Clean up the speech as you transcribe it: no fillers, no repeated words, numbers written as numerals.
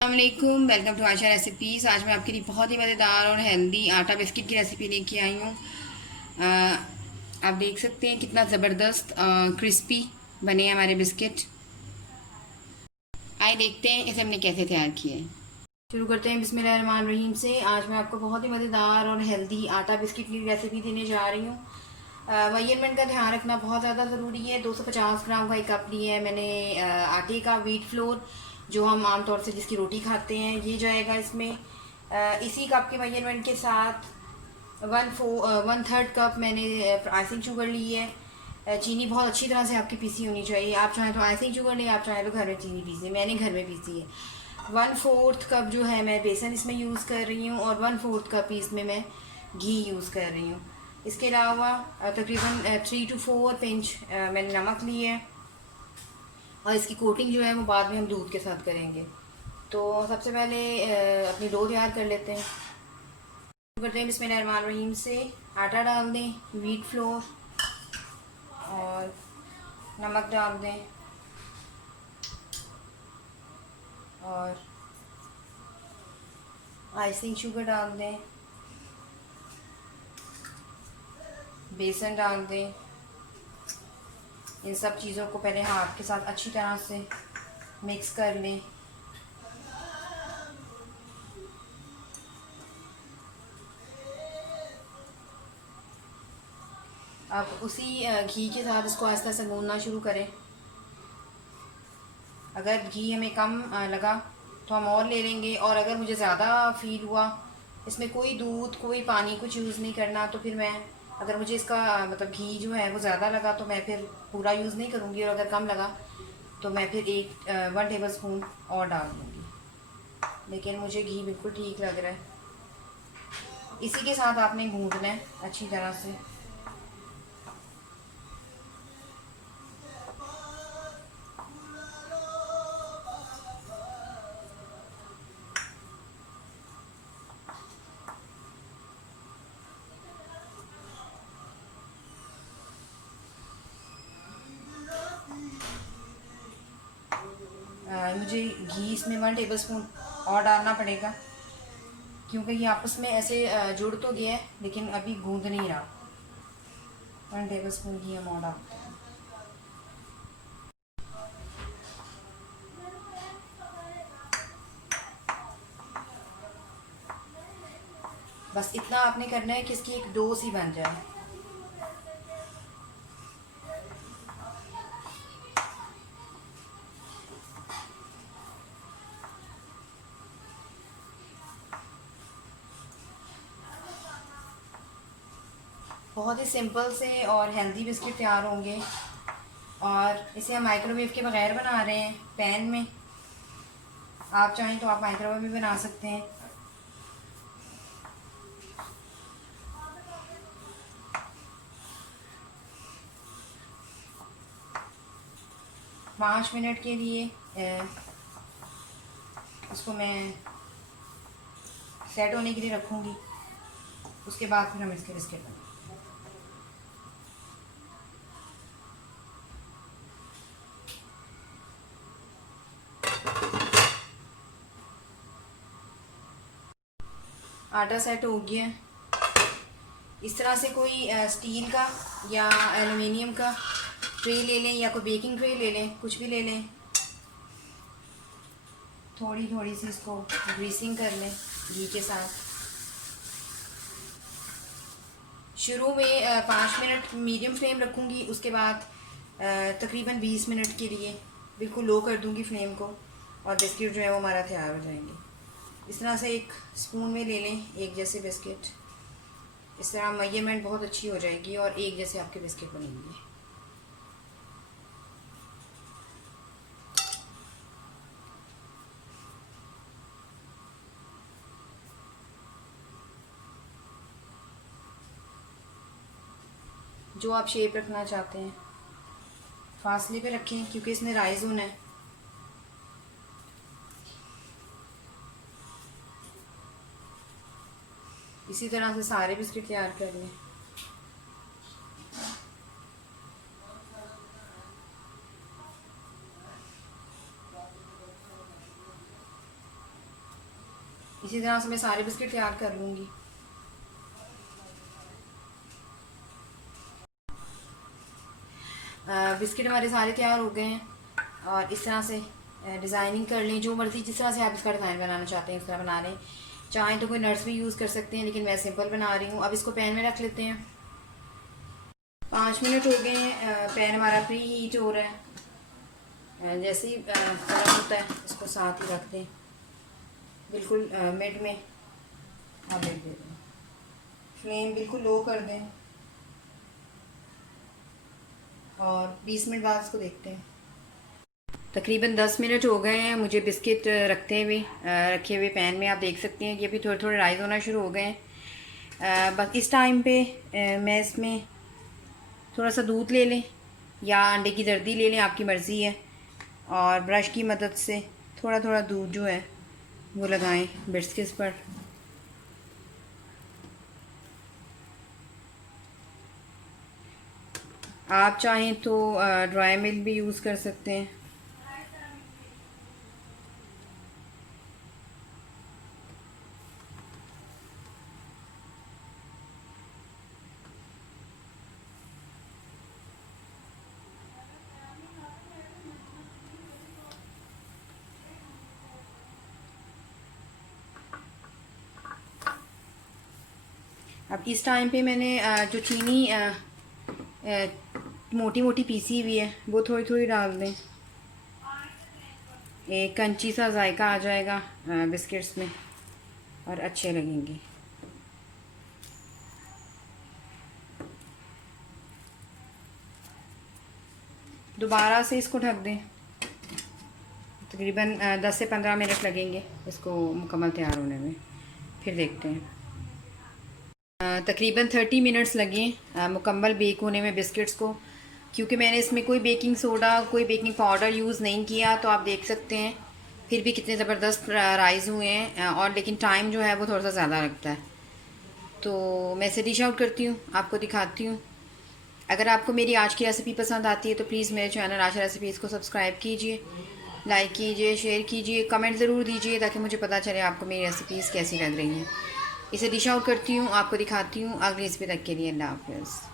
अस्सलामुअलैकुम, welcome to Asha recipes. आज मैं आपके लिए बहुत ही मज़ेदार और हेल्दी आटा बिस्किट की रेसिपी लेके आई हूँ। आप देख सकते हैं कितना ज़बरदस्त क्रिस्पी बने हैं हमारे बिस्किट। आइए देखते हैं इसे हमने कैसे तैयार किया है। शुरू करते हैं बिस्मिल्लाहिर्रहमानिर्रहीम से। आज मैं आपको बहुत ही मज़ेदार और हेल्दी आटा बिस्किट की रेसिपी देने जा रही हूँ। मेजरमेंट का ध्यान रखना बहुत ज़्यादा ज़रूरी है। 250 ग्राम का एक कप लिया है मैंने आटे का, व्हीट फ्लोर, जो हम आमतौर से जिसकी रोटी खाते हैं, ये जाएगा इसमें। इसी कप के मेजरमेंट के साथ 1/3 कप मैंने आइसिंग शुगर ली है। चीनी बहुत अच्छी तरह से आपकी पीसी होनी चाहिए। आप चाहें तो आइसिंग शुगर लें, आप चाहें तो घर में चीनी पीसी। मैंने घर में पीसी है। 1/4 कप जो है मैं बेसन इसमें यूज़ कर रही हूँ और 1/4 कप इसमें मैं घी यूज़ कर रही हूँ। इसके अलावा तकरीबन 3 to 4 पिंच मैंने नमक ली है और इसकी कोटिंग जो है वो बाद में हम दूध के साथ करेंगे। तो सबसे पहले अपनी डो तैयार कर लेते हैं। करते हैं बिस्मिल्लाहिर्रहमानिर्रहीम से। आटा डाल दें, व्हीट फ्लोर और नमक डाल दें और आइसिंग शुगर डाल दें, बेसन डाल दें। इन सब चीज़ों को पहले हाथ के साथ अच्छी तरह से मिक्स कर लें। अब उसी घी के साथ इसको आहिस्ता से गूंदना शुरू करें। अगर घी हमें कम लगा तो हम और ले लेंगे, और अगर मुझे ज़्यादा फील हुआ इसमें कोई दूध कोई पानी कुछ यूज़ नहीं करना, तो फिर मैं, अगर मुझे इसका मतलब घी जो है वो ज़्यादा लगा तो मैं फिर पूरा यूज़ नहीं करूँगी, और अगर कम लगा तो मैं फिर 1 टेबल स्पून और डाल दूँगी। लेकिन मुझे घी बिल्कुल ठीक लग रहा है। इसी के साथ आपने गूँदना है अच्छी तरह से। मुझे घी इसमें 1 टेबल स्पून और डालना पड़ेगा, क्योंकि ये आपस में ऐसे जुड़ तो गया है लेकिन अभी गूंद नहीं रहा। 1 टेबल स्पून घी हम और डालते हैं। बस इतना आपने करना है कि इसकी एक डो सी बन जाए। बहुत ही सिंपल से और हेल्दी बिस्किट तैयार होंगे, और इसे हम माइक्रोवेव के बगैर बना रहे हैं, पैन में। आप चाहें तो आप माइक्रोवेव में बना सकते हैं। पाँच मिनट के लिए इसको मैं सेट होने के लिए रखूँगी। उसके बाद फिर हम इसके बिस्किट बनाएंगे। आटा सेट हो गया। इस तरह से कोई स्टील का या एलुमिनियम का ट्रे ले लें, या कोई बेकिंग ट्रे ले लें, कुछ भी ले लें। थोड़ी थोड़ी सी इसको ग्रीसिंग कर लें घी के साथ। शुरू में 5 मिनट मीडियम फ्लेम रखूँगी, उसके बाद तकरीबन 20 मिनट के लिए बिल्कुल लो कर दूँगी फ्लेम को, और बिस्किट जो है वो हमारा तैयार हो जाएंगे। इस तरह से एक स्पून में ले लें एक जैसे बिस्किट। इस तरह मेजरमेंट बहुत अच्छी हो जाएगी और एक जैसे आपके बिस्किट बनेंगे। जो आप शेप रखना चाहते हैं फासले पे रखें, क्योंकि इसमें राइज होना है। इसी तरह से सारे बिस्किट तैयार कर लें। इसी तरह से मैं सारे बिस्किट तैयार कर लूँगी। बिस्किट हमारे सारे तैयार हो गए हैं और इस तरह से डिज़ाइनिंग कर लें, जो मर्ज़ी जिस तरह से आप इसका डिज़ाइन बनाना चाहते हैं इस तरह बना लें। चाहें तो कोई नट्स भी यूज़ कर सकते हैं, लेकिन मैं सिंपल बना रही हूँ। अब इसको पैन में रख लेते हैं। 5 मिनट हो गए हैं, पैन हमारा प्री हीट हो रहा है। जैसे ही गर्म होता है इसको साथ ही रख दें, बिल्कुल मिड में आप देख दें, फ्लेम बिल्कुल लो कर दें और 20 मिनट बाद इसको देखते हैं। तकरीबन 10 मिनट हो गए हैं मुझे बिस्किट रखे हुए पैन में। आप देख सकते हैं कि अभी थोड़े थोड़े राइज़ होना शुरू हो गए हैं। बस इस टाइम पे मैं इसमें थोड़ा सा दूध ले लें या अंडे की जर्दी ले लें, आपकी मर्ज़ी है, और ब्रश की मदद से थोड़ा थोड़ा दूध जो है वो लगाएं बिस्किट्स पर। आप चाहें तो ड्राई मिल्क भी यूज़ कर सकते हैं। अब इस टाइम पे मैंने जो चीनी मोटी मोटी पीसी हुई है वो थोड़ी थोड़ी डाल दें। एक कंची सा जायका आ जाएगा बिस्किट्स में और अच्छे लगेंगे। दोबारा से इसको ढक दें। तकरीबन 10 से 15 मिनट लगेंगे इसको मुकम्मल तैयार होने में, फिर देखते हैं। तकरीबन 30 मिनट्स लगे मुकम्मल बेक होने में बिस्किट्स को। क्योंकि मैंने इसमें कोई बेकिंग सोडा, कोई बेकिंग पाउडर यूज़ नहीं किया, तो आप देख सकते हैं फिर भी कितने ज़बरदस्त राइज़ हुए हैं। और लेकिन टाइम जो है वो थोड़ा सा ज़्यादा लगता है। तो मैं इसे डिश आउट करती हूँ, आपको दिखाती हूँ। अगर आपको मेरी आज की रेसिपी पसंद आती है तो प्लीज़ मेरे चैनल आशा रेसिपीज़ को सब्सक्राइब कीजिए, लाइक कीजिए, शेयर कीजिए, कमेंट ज़रूर दीजिए ताकि मुझे पता चले आपको मेरी रेसिपीज़ कैसी लग रही हैं। इसे डिश आउट करती हूँ, आपको दिखाती हूँ। अगली रेसिपी तक के लिए अल्लाह हाफ़िज़।